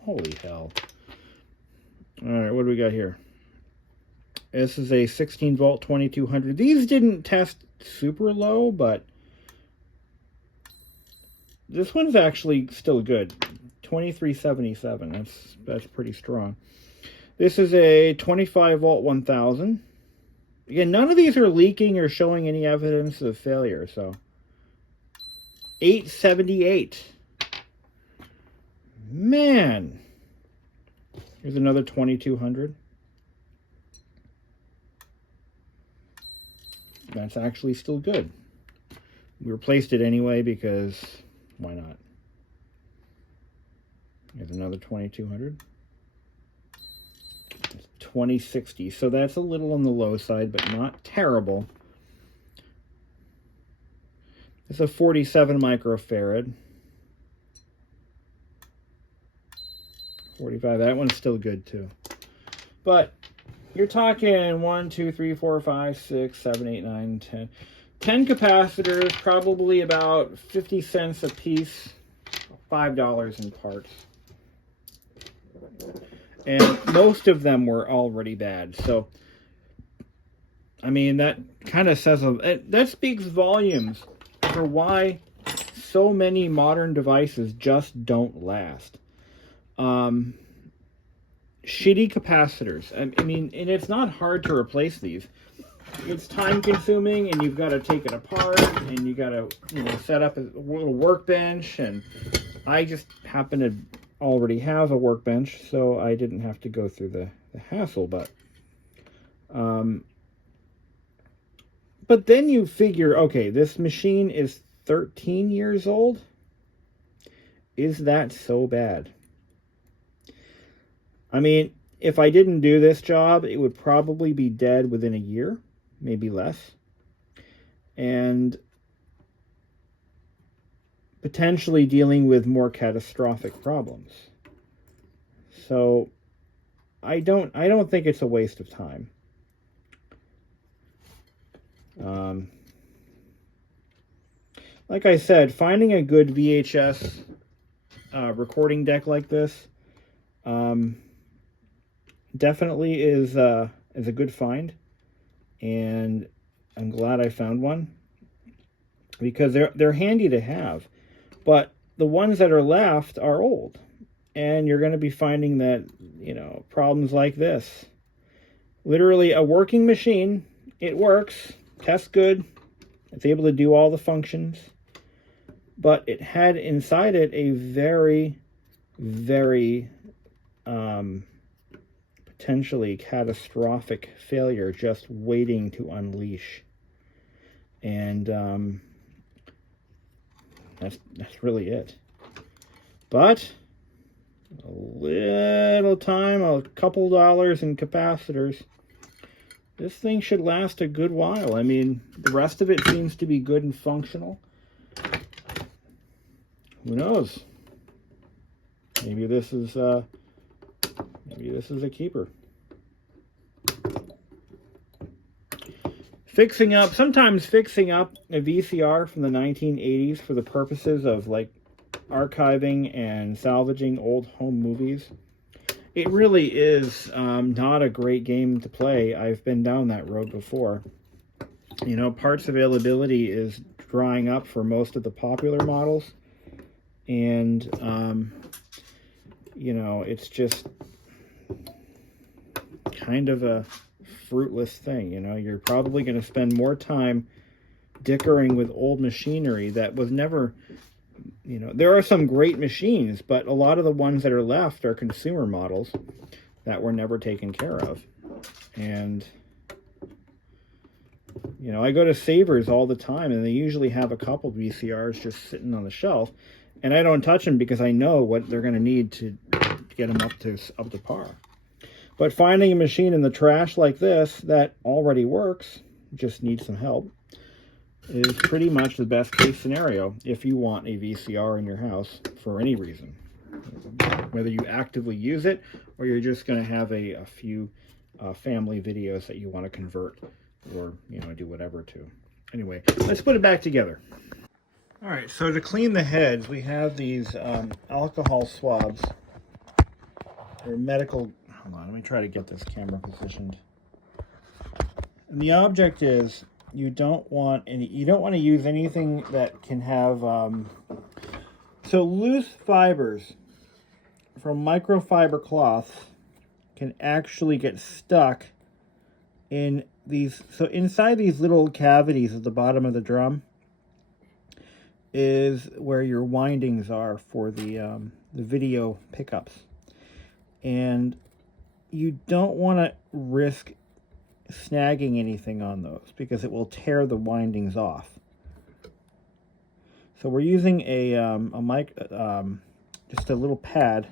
Holy hell! All right, what do we got here? This is a 16 volt 2200. These didn't test super low, but this one's actually still good. 2377. That's pretty strong. This is a 25 volt 1000. Again, none of these are leaking or showing any evidence of failure. So 878. Man. Here's another 2200. That's actually still good. We replaced it anyway because why not? Here's another 2200. 2060. So that's a little on the low side, but not terrible. It's a 47 microfarad. 45. That one's still good too. But you're talking 1, 2, 3, 4, 5, 6, 7, 8, 9, 10. 10 capacitors, probably about 50 cents a piece, $5 in parts. And most of them were already bad. So, I mean, that kind of says, that speaks volumes for why so many modern devices just don't last. Shitty capacitors. I mean, and it's not hard to replace these. It's time consuming, and you've got to take it apart, and you got to, set up a little workbench. And I just happen to already have a workbench, so I didn't have to go through the hassle. But then you figure, okay, this machine is 13 years old. Is that so bad? I mean, if I didn't do this job, it would probably be dead within a year, maybe less. And potentially dealing with more catastrophic problems. So I don't think it's a waste of time. Like I said, finding a good VHS recording deck like this definitely is a good find, and I'm glad I found one because they're handy to have. But the ones that are left are old, and you're going to be finding that problems like this. Literally, a working machine, it works, tests good, it's able to do all the functions, but it had inside it a very, very potentially catastrophic failure just waiting to unleash. And that's really it. But a little time, a couple dollars in capacitors, this thing should last a good while. I mean, the rest of it seems to be good and functional. Who knows? Maybe this is a keeper. Sometimes fixing up a VCR from the 1980s for the purposes of like archiving and salvaging old home movies, it really is not a great game to play. I've been down that road before. Parts availability is drying up for most of the popular models, and it's just kind of a fruitless thing. You're probably going to spend more time dickering with old machinery that was never, there are some great machines, but a lot of the ones that are left are consumer models that were never taken care of. And I go to Savers all the time, and they usually have a couple VCRs just sitting on the shelf, and I don't touch them because I know what they're going to need to get them up to par. But finding a machine in the trash like this that already works, just needs some help, is pretty much the best case scenario if you want a VCR in your house for any reason. Whether you actively use it or you're just going to have a few family videos that you want to convert or, you know, do whatever to. Anyway, let's put it back together. All right, so to clean the heads, we have these alcohol swabs. They're medical. Hold on, let me try to get this camera positioned. And the object is you don't want to use anything that can have so loose fibers from microfiber cloths can actually get stuck in these. So inside these little cavities at the bottom of the drum is where your windings are for the video pickups, and you don't want to risk snagging anything on those because it will tear the windings off. So we're using just a little pad.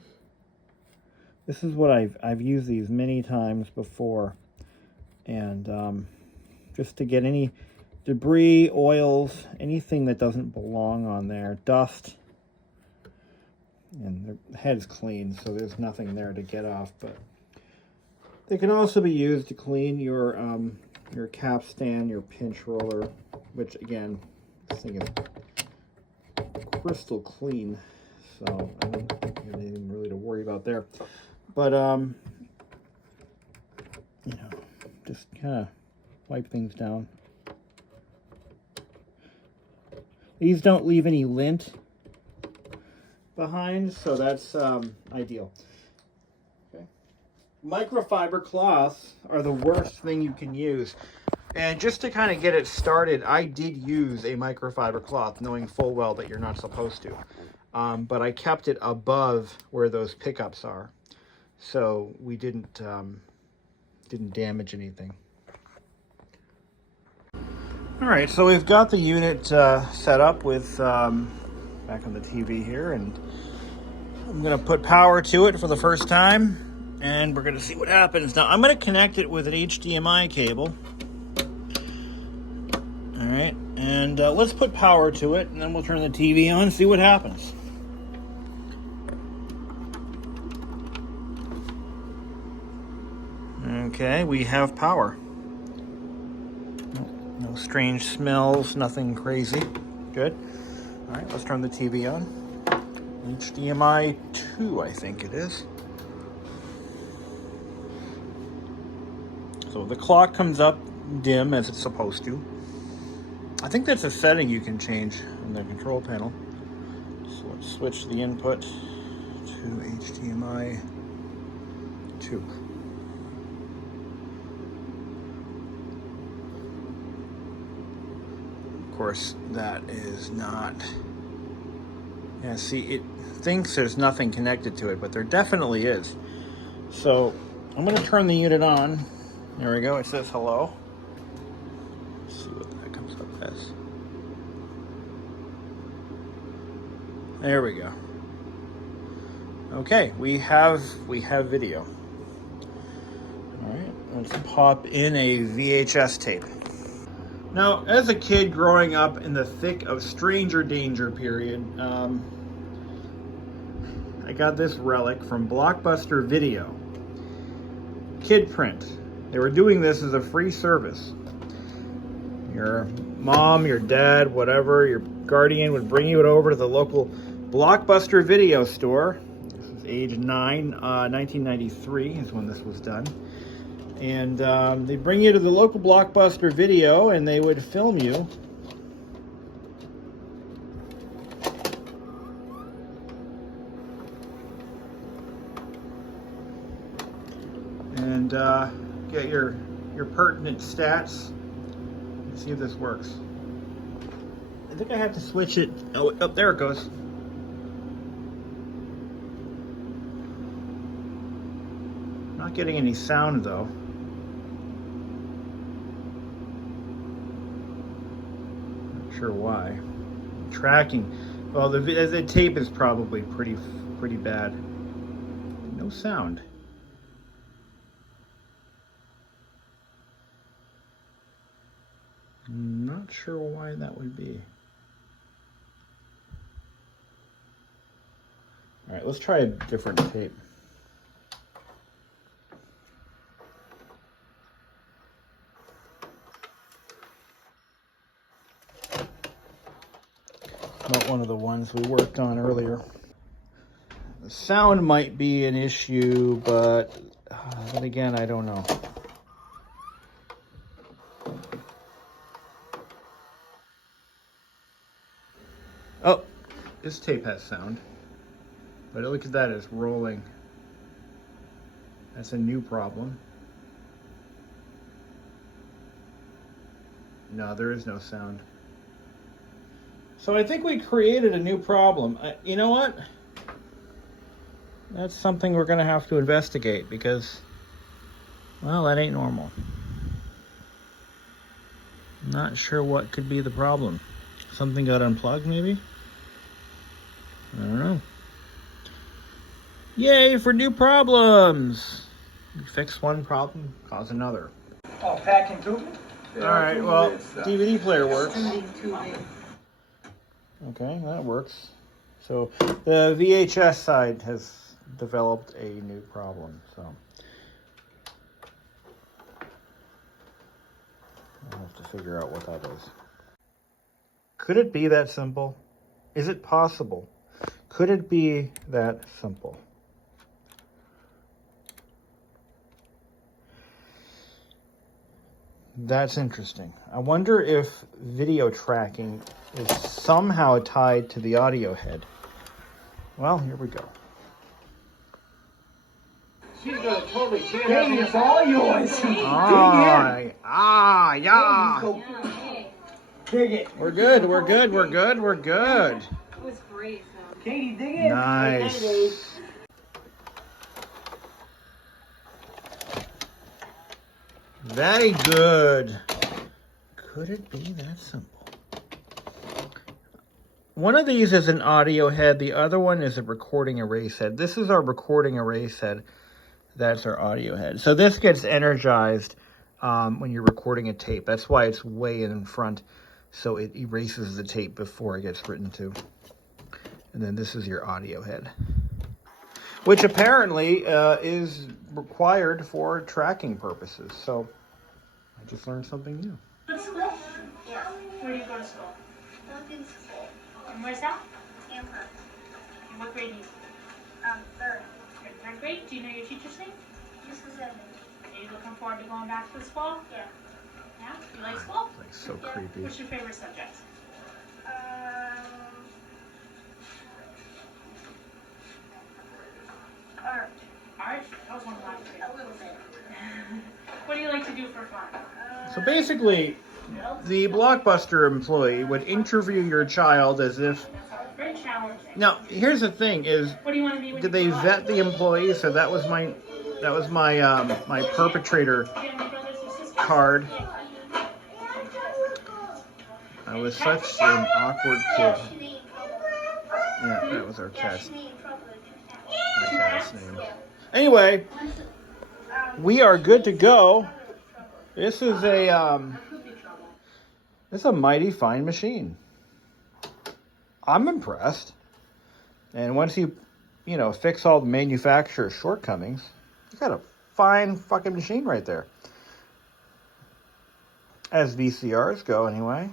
This is what I've used these many times before, and just to get any debris, oils, anything that doesn't belong on there, dust. And the head's clean, so there's nothing there to get off. But they can also be used to clean your cap stand, your pinch roller, which again, this thing is crystal clean, so I don't think there's anything really to worry about there. But you know, just kind of wipe things down. These don't leave any lint behind, so that's ideal. Okay. Microfiber cloths are the worst thing you can use. And just to kind of get it started, I did use a microfiber cloth, knowing full well that you're not supposed to. But I kept it above where those pickups are, so we didn't damage anything. All right, so we've got the unit set up with back on the TV here, and I'm going to put power to it for the first time, and we're going to see what happens. Now, I'm going to connect it with an HDMI cable. All right, and let's put power to it, and then we'll turn the TV on and see what happens. Okay, we have power. No strange smells, nothing crazy. Good. All right, let's turn the TV on. HDMI 2, I think it is. So the clock comes up dim as it's supposed to. I think that's a setting you can change on the control panel. So let's switch the input to HDMI 2. Of course, that is not... Yeah, see, it thinks there's nothing connected to it, but there definitely is. So I'm going to turn the unit on. There we go. It says hello. Let's see what that comes up as. There we go. Okay, we have video. All right, let's pop in a VHS tape. Now, as a kid growing up in the thick of stranger danger period, I got this relic from Blockbuster Video. Kid print. They were doing this as a free service. Your mom, your dad, whatever, your guardian would bring you over to the local Blockbuster Video store. This is age 9, 1993 is when this was done. And they'd bring you to the local Blockbuster Video and they would film you. And get your pertinent stats. Let's see if this works. I think I have to switch it. Oh, there it goes. Not getting any sound though. Not sure why. Tracking. Well, the tape is probably pretty bad. No sound. Not Not sure why that would be. All right, let's try a different tape. Not one of the ones we worked on earlier. The sound might be an issue, but then again, I don't know. Oh, this tape has sound, but look at that, it's rolling. That's a new problem. No, there is no sound. So I think we created a new problem. You know what? That's something we're gonna have to investigate because, well, that ain't normal. Not sure what could be the problem. Something got unplugged, maybe? I don't know. Yay for new problems! You fix one problem, cause another. Oh, packing tubing? Alright, well, DVD player works. Okay, that works. So the VHS side has developed a new problem, so I'll have to figure out what that is. Could it be that simple? Is it possible? Could it be that simple? That's interesting. I wonder if video tracking is somehow tied to the audio head. Well, here we go. She's gonna totally tear that. Katie, it's all yours. Yeah. Dig it. We're good, we're good, we're good, we're good. It was great, though. Katie, dig it. Nice. Very good. Could it be that simple? One of these is an audio head. The other one is a recording erase head. This is our recording erase head. That's our audio head. So this gets energized when you're recording a tape. That's why it's way in front. So it erases the tape before it gets written to. And then this is your audio head, which apparently is required for tracking purposes. So I just learned something new. Go to school? Yeah. Where do you go to school? Logan School. And where's that? Tampa. And what grade are you? Third. You're in third grade? Do you know your teacher's name? Mrs. Evans. Are you looking forward to going back to this fall? Yeah. Yeah? You like school? Like so Yeah. creepy. What's your favorite subject? Art. Art? That was one of mine too. A little bit. What do you like to do for fun? So basically, the Blockbuster employee would interview your child as if... Very challenging. Now, here's the thing is, What do you want to be when did you they grow up? vet the employee? So that was my my perpetrator Do you have any brothers or sisters? card. I was such an awkward kid. Yeah, that was our cat's name. Anyway, we are good to go. This is a mighty fine machine. I'm impressed. And once you fix all the manufacturer's shortcomings, you got a fine fucking machine right there. As VCRs go, anyway.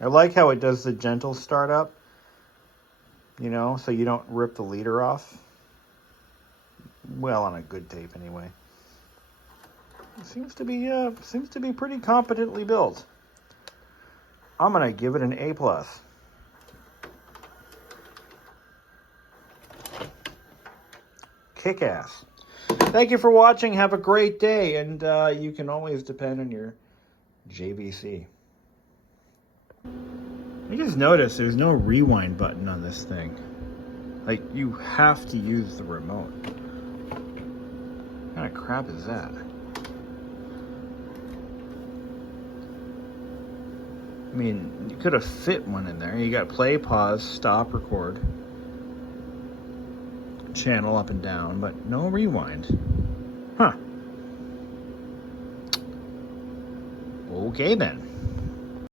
I like how it does the gentle startup, so you don't rip the leader off. Well, on a good tape, anyway. It seems to be pretty competently built. I'm gonna give it an A+. Kick ass. Thank you for watching. Have a great day, and you can always depend on your JVC. I just noticed there's no rewind button on this thing. Like, you have to use the remote. What kind of crap is that? I mean, you could have fit one in there. You got play, pause, stop, record, channel up and down, but no rewind. Huh. Okay then.